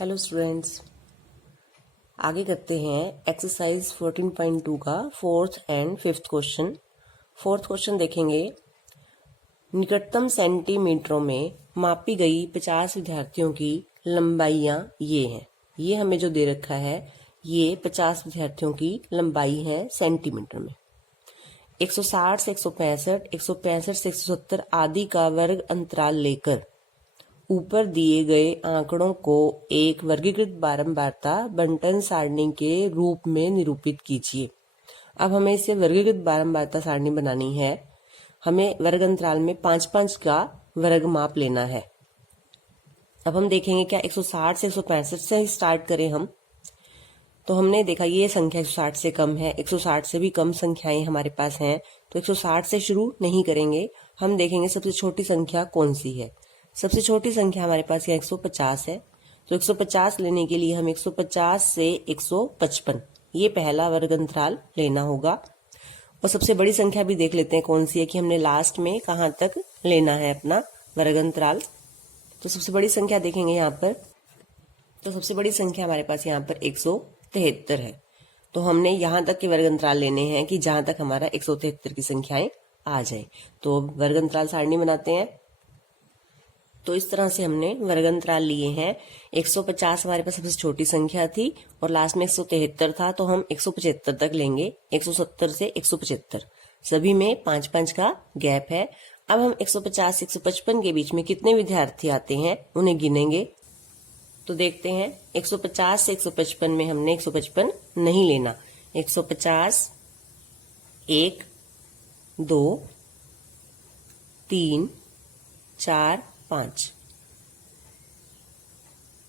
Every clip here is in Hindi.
हेलो स्टूडेंट्स, आगे करते हैं एक्सरसाइज 14.2 का fourth and fifth question. Fourth question देखेंगे। निकटतम सेंटीमीटरों में मापी गई 50 विद्यार्थियों की लंबाइयाँ ये हैं। ये हमें जो दे रखा है ये 50 विद्यार्थियों की लंबाई है सेंटीमीटर में। 160 से 165, 165 से 170 आदि का वर्ग अंतराल लेकर ऊपर दिए गए आंकड़ों को एक वर्गीकृत बारंबारता बंटन सारणी के रूप में निरूपित कीजिए। अब हमें इसे वर्गीकृत बारंबारता सारणी बनानी है। हमें वर्ग अंतराल में 5-5 का वर्ग माप लेना है। अब हम देखेंगे क्या 160 से 165 से ही स्टार्ट करें हम। तो हमने देखा ये संख्या 160 से कम है, 160 से भी कम संख्याएं हमारे पास हैं, तो 160 से शुरू नहीं करेंगे। हम देखेंगे सबसे छोटी संख्या कौन सी है। सबसे छोटी संख्या हमारे पास यहाँ 150 है, तो 150 लेने के लिए हम 150 से 155 ये पहला वर्ग अंतराल लेना होगा। और सबसे बड़ी संख्या भी देख लेते हैं कौन सी है कि हमने लास्ट में कहाँ तक लेना है अपना वर्ग अंतराल। तो सबसे बड़ी संख्या देखेंगे यहाँ पर, तो सबसे बड़ी संख्या हमारे पास यहाँ पर 173 है। तो हमने यहाँ तक के वर्ग अंतराल लेने हैं कि जहां तक हमारा 173 की संख्याएं आ जाए। तो वर्ग अंतराल सारणी बनाते हैं। तो इस तरह से हमने वर्ग अंतराल लिए हैं। 150 हमारे पास सबसे छोटी संख्या थी और लास्ट में 173 था, तो हम 175 तक लेंगे। 170 से 175 सभी में 5-5 का गैप है। अब हम 150 से 155 के बीच में कितने विद्यार्थी आते हैं उन्हें गिनेंगे। तो देखते हैं 150 से 155 में हमने 155 नहीं लेना। 150 1 2 3 4 5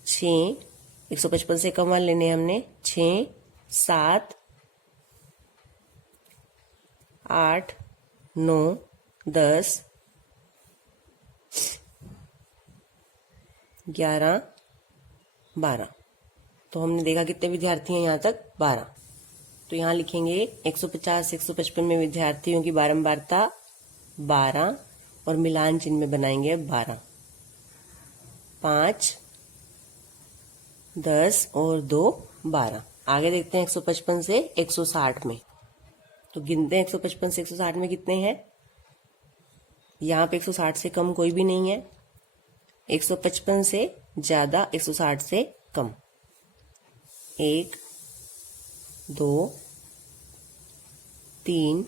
6 155 से कम वाले लेने हमने 6 7 8 9 10 11 12। तो हमने देखा कितने विद्यार्थी हैं यहाँ तक 12। तो यहाँ लिखेंगे 150 से 155 में विद्यार्थियों की बारंबारता 12 और मिलान चिन्ह में बनाएंगे 12। 5 10 और 2 12। आगे देखते हैं 155 से 160 में। तो गिनते हैं 155 से 160 में कितने हैं। यहाँ पे 160 से कम कोई भी नहीं है। 155 से ज्यादा 160 से कम 1 2 3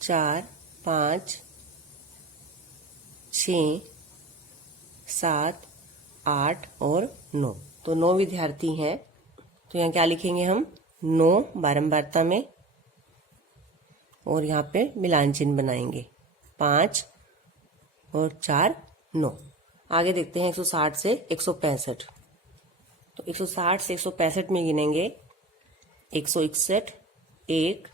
4 5 6 7 8 और 9। तो 9 विद्यार्थी हैं। तो यहाँ क्या लिखेंगे हम 9 बारंबारता में और यहाँ पे मिलान चिन्ह बनाएंगे 5 और 4 9। आगे देखते हैं 160 से 165। तो 160 से 165 में गिनेंगे 161 1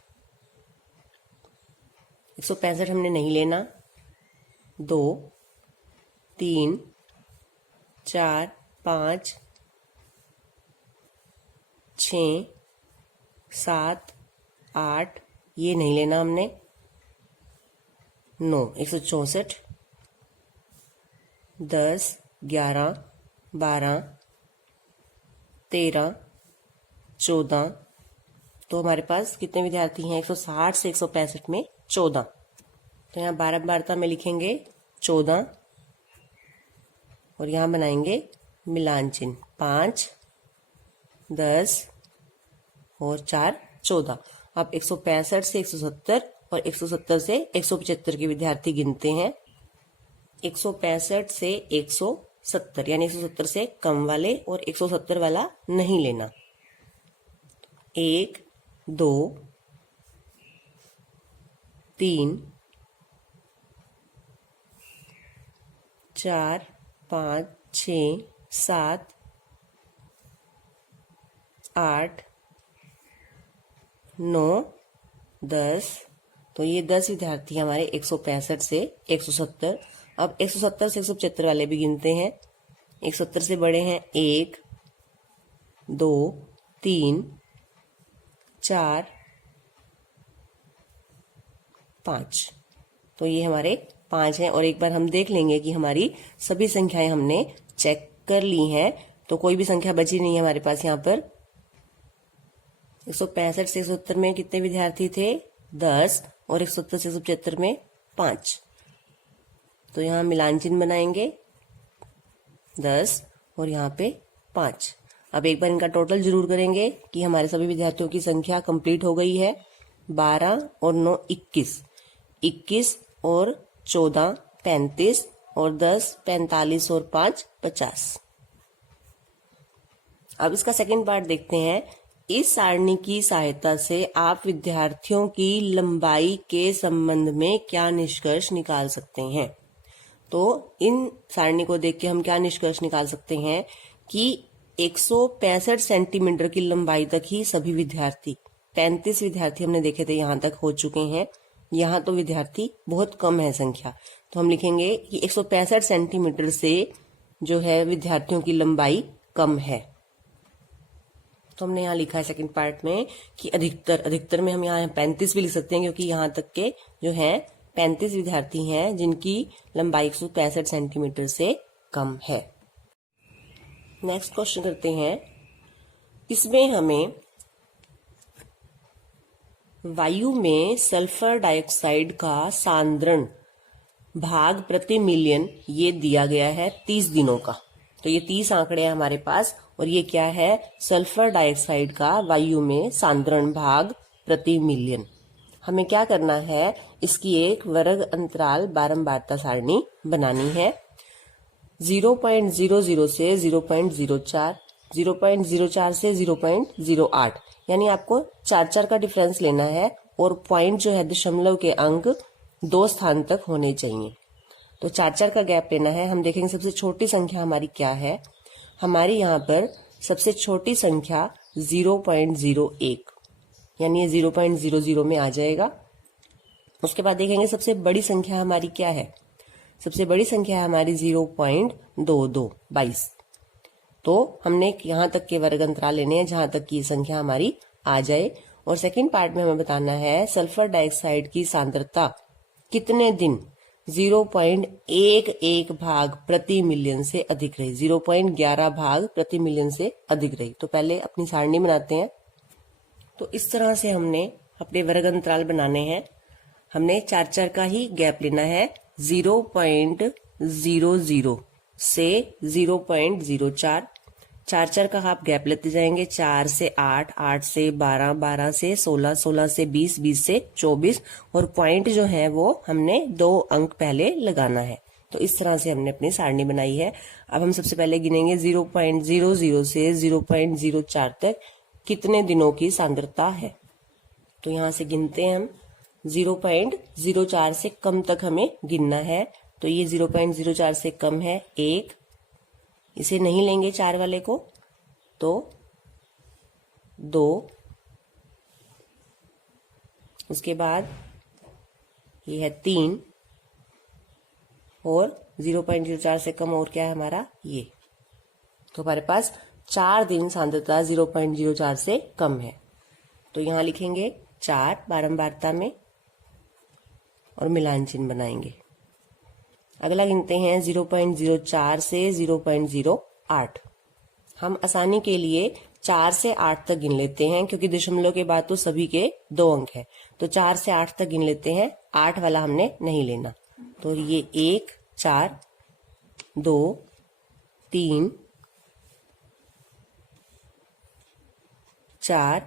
165 हमने नहीं लेना। 2 3 4 5 6 7 8 ये नहीं लेना हमने। 9 164 10 11 12 13 14। तो हमारे पास कितने विद्यार्थी हैं 160 से 165 में 14। तो यहाँ बारंबारता में लिखेंगे 14 और यहाँ बनाएंगे मिलान चिन्ह 5 10 और 4 14। अब 165 से 170 और 170 से 175 के विद्यार्थी गिनते हैं। 165 से 170 यानी 170 से कम वाले और 170 वाला नहीं लेना। 1 2 3 4 5 6 7 8 9 10। तो ये 10 विद्यार्थी हमारे 165 से 170। अब 170 से 175 वाले भी गिनते हैं। 170 से बड़े हैं 1 2 3 4 5। तो ये हमारे 5 है। और एक बार हम देख लेंगे कि हमारी सभी संख्याएं हमने चेक कर ली हैं, तो कोई भी संख्या बची नहीं है हमारे पास। यहाँ पर 165 से 170 में कितने विद्यार्थी थे? 10। और 170 से 175 में 5। तो यहाँ मिलान चिन्ह बनाएंगे 10 और यहाँ पे 5। अब एक बार इनका टोटल जरूर करेंगे कि हमारे सभी विद्यार्थियों की संख्या कंप्लीट हो गई है। 12 और 9 21, 21 और 14 35 और 10 45 और 5 50। अब इसका सेकंड पार्ट देखते हैं। इस सारणी की सहायता से आप विद्यार्थियों की लंबाई के संबंध में क्या निष्कर्ष निकाल सकते हैं? तो इन सारणी को देख के हम क्या निष्कर्ष निकाल सकते हैं कि 165 सेंटीमीटर की लंबाई तक ही सभी विद्यार्थी, 35 विद्यार्थी हमने देखे थे यहाँ तक हो चुके हैं। यहाँ तो विद्यार्थी बहुत कम है संख्या, तो हम लिखेंगे कि 165 सेंटीमीटर से जो है विद्यार्थियों की लंबाई कम है। तो हमने यहाँ लिखा है सेकंड पार्ट में कि अधिकतर में हम यहाँ 35 भी लिख सकते हैं, क्योंकि यहाँ तक के जो है 35 विद्यार्थी हैं जिनकी लंबाई 165 सेंटीमीटर से कम है। नेक्स्ट क्वेश्चन करते हैं। इसमें हमें वायु में सल्फर डाइऑक्साइड का सांद्रण भाग प्रति मिलियन ये दिया गया है 30 दिनों का। तो ये 30 आंकड़े हैं हमारे पास, और ये क्या है? सल्फर डाइऑक्साइड का वायु में सांद्रण भाग प्रति मिलियन। हमें क्या करना है? इसकी एक वर्ग अंतराल बारंबारता सारणी बनानी है। 0.00 से 0.04, 0.04 से 0.08, यानी आपको 4 का डिफरेंस लेना है, और पॉइंट जो है दशमलव के अंक 2 स्थान तक होने चाहिए। तो 4 का गैप लेना है। हम देखेंगे सबसे छोटी संख्या हमारी क्या है। हमारी यहाँ पर सबसे छोटी संख्या 0.01, यानी ये 0.00 में आ जाएगा। उसके बाद देखेंगे सबसे बड़ी संख्या हमारी क्या है। सबसे बड़ी संख्या है हमारी 0.22। तो हमने यहाँ तक के वर्ग अंतराल लेने हैं जहां तक की ये संख्या हमारी आ जाए। और सेकंड पार्ट में हमें बताना है सल्फर डाइऑक्साइड की सांद्रता कितने दिन 0.11 भाग प्रति मिलियन से अधिक रही, 0.11 भाग प्रति मिलियन से अधिक रही। तो पहले अपनी सारणी बनाते हैं। तो इस तरह से हमने अपने वर्ग अंतराल बनाने हैं। हमने 4 का ही गैप लेना है। 0.00 से 0.04, 4 का आप गैप लेते जाएंगे। 4 से 8, 8 से 12, 12 से 16, 16 से 20, 20 से 24, और पॉइंट जो है वो हमने 2 अंक पहले लगाना है। तो इस तरह से हमने अपनी सारणी बनाई है। अब हम सबसे पहले गिनेंगे 0.00 से 0.04 तक कितने दिनों की सांद्रता है। तो यहाँ से गिनते हैं हम। 0.04 से कम तक हमें गिनना है। तो ये 0.04 से कम है 1, इसे नहीं लेंगे 4 वाले को, तो 2, उसके बाद ये है 3, और 0.04 से कम और क्या है हमारा ये। तो हमारे पास 4 दिन सांद्रता 0.04 से कम है। तो यहाँ लिखेंगे 4 बारंबारता में और मिलान चिन्ह बनाएंगे। अगला गिनते हैं 0.04 से 0.08। हम आसानी के लिए 4 से 8 तक गिन लेते हैं, क्योंकि दशमलव के बाद तो सभी के 2 अंक है। तो 4 से 8 तक गिन लेते हैं, 8 वाला हमने नहीं लेना। तो ये 1, 4, 2, 3, 4,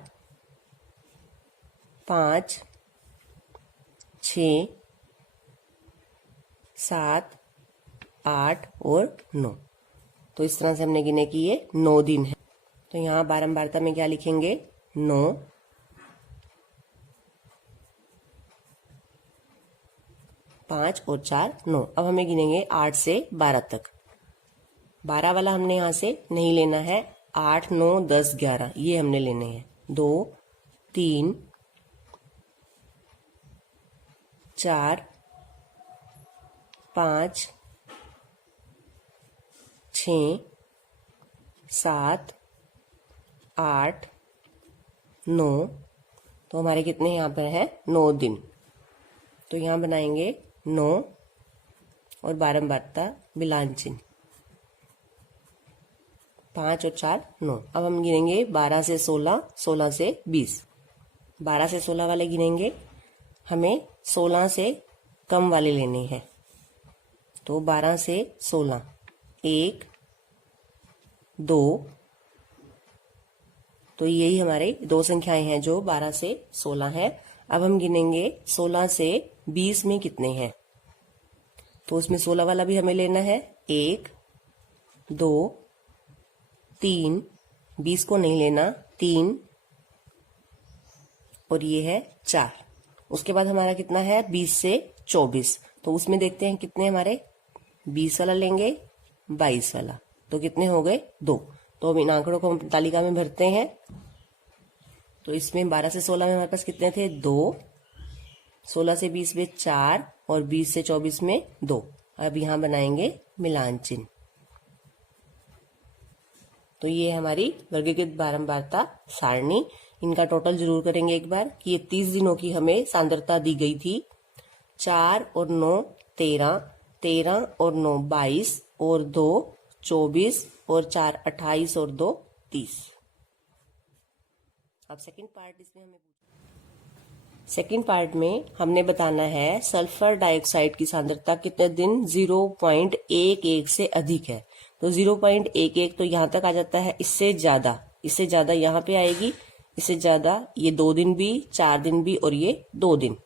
5, 6, 7, 8 और 9। तो इस तरह से हमने गिने कि ये 9 दिन है। तो यहाँ बारंबारता में क्या लिखेंगे? 9, 5 और 4 9। अब हमें गिनेंगे 8 से 12 तक। 12 वाला हमने यहाँ से नहीं लेना है। 8, 9, 10, 11 ये हमने लेने हैं। 2, 3, 4, 5, 6, 7, 8, 9। तो हमारे कितने यहाँ पर हैं? 9 दिन। तो यहाँ बनाएंगे 9, और बारंबारता मिलान चिन्ह। 5 और 4 9। अब हम गिनेंगे 12 से 16, 16 से 20। 12 से 16 वाले गिनेंगे, हमें 16 से कम वाले लेने हैं। तो 12 से 16 1 2, तो यही हमारे दो संख्याएं हैं जो 12 से 16 है। अब हम गिनेंगे 16 से 20 में कितने हैं, तो उसमें 16 वाला भी हमें लेना है। 1 2 3, 20 को नहीं लेना, 3 और ये है 4। उसके बाद हमारा कितना है 20 से 24, तो उसमें देखते हैं कितने हमारे 20 वाला लेंगे 22 वाला, तो कितने हो गए 2। तो अब इन आंकड़ों को हम तालिका में भरते हैं। तो इसमें 12 से 16 में हमारे पास कितने थे 2, 16 से 20 में 4 और 20 से 24 में 2। अब यहां बनाएंगे मिलान चिन्ह। तो ये हमारी वर्गीकृत बारंबारता सारणी। इनका टोटल जरूर करेंगे एक बार कि ये 30 दिनों की हमें सांद्रता दी गई थी। 4 और 9 13, 13 और 9 22 और 2 24 और 4 28 और 2 30। अब सेकंड पार्ट में हमने बताना है सल्फर डाइऑक्साइड की सांद्रता कितने दिन 0.11 से अधिक है। तो 0.11 तो यहाँ तक आ जाता है, इससे ज्यादा यहाँ पे आएगी, इससे ज्यादा ये 2 दिन भी, 4 दिन भी और ये 2 दिन।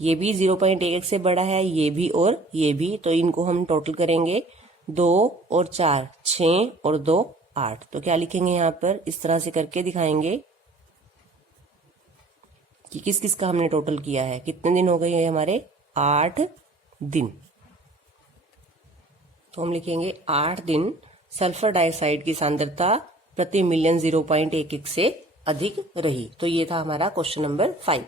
ये भी 0.11 से बड़ा है, ये भी और ये भी, तो इनको हम टोटल करेंगे 2 और 4 6 और 2 8। तो क्या लिखेंगे यहाँ पर, इस तरह से करके दिखाएंगे कि किस किस का हमने टोटल किया है। कितने दिन हो गए हैं हमारे 8 दिन। तो हम लिखेंगे 8 दिन सल्फर डाइऑक्साइड की सांद्रता प्रति मिलियन 0.11 से अधिक रही। तो ये था हमारा क्वेश्चन नंबर 5।